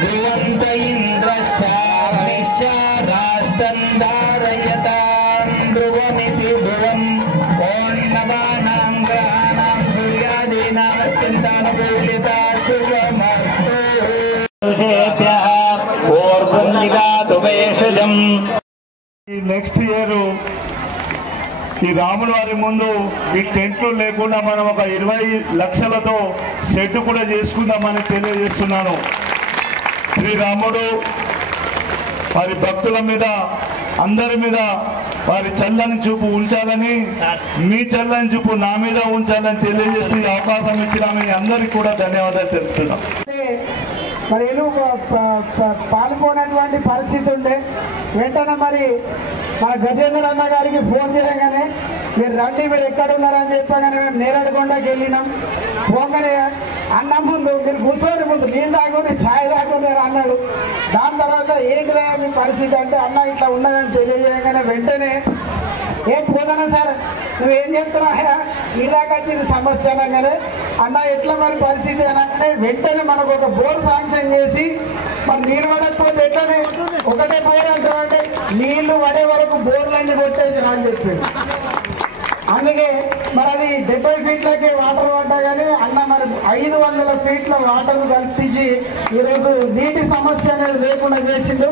ध्रुवन्त इन्द्रश्चाग्निश्चारास्तन्धारयतां ध्रुवमिति ध्रुवम् ॐ नवानां ग्रहाणां सूर्यादीनां चिन्तानुकूलिता शुभमस्तु पूर्वं निगातु भेषजम्। నెక్స్ట్ ఇయర్ ఈ రాముల వారి ముందు ఈ టెంట్లు లేకుండా మనం ఒక 20 లక్షలతో షెడ్ కూడా చేసుకుందామని తెలియజేస్తున్నాను. శ్రీరాముడు వారి భక్తుల మీద అందరి మీద వారి చల్లని చూపు ఉంచాలని, మీ చల్లని చూపు నా మీద ఉంచాలని తెలియజేసి అవకాశం ఇచ్చిన మీ అందరికీ కూడా ధన్యవాదాలు తెలుపుతున్నాం. మరి పాల్గొనేటువంటి పరిస్థితి ఉండే వెంటనే మరి మన గజేంద్ర అన్న గారికి ఫోన్ చేయగానే మీరు రండి, మీరు ఎక్కడ ఉన్నారని చెప్పగానే మేము నేరడుకొండకి వెళ్ళినాం. పోగానే అన్న ముందు మీరు కూర్చొని ముందు నీళ్ళు తాగుని ఛాయ్ తాగుని అన్నాడు. దాని తర్వాత ఏంటిదా మీ పరిస్థితి అంటే అన్న ఇట్లా ఉన్నదని తెలియజేయగానే వెంటనే ఏం పోతానా సార్ నువ్వేం చెప్తున్నాయా ఈ దాకా వచ్చింది సమస్య అనగానే అన్న ఎట్లా మరి పరిస్థితి అనగానే వెంటనే మనకు ఒక బోర్ శాంక్షన్ చేసి మరి నీళ్ళు పడకపోతే ఎట్లనే ఒకటే బోర్ అంటామంటే నీళ్లు పడే వరకు బోర్లన్నీ కొట్టేసి అని చెప్పాడు. అందుకే మరి అది 70 ఫీట్లకే వాటర్ పడ్డా కానీ అన్న మరి 500 ఫీట్ల వాటర్ కల్పించి ఈరోజు నీటి సమస్య అనేది లేకుండా చేసిండు.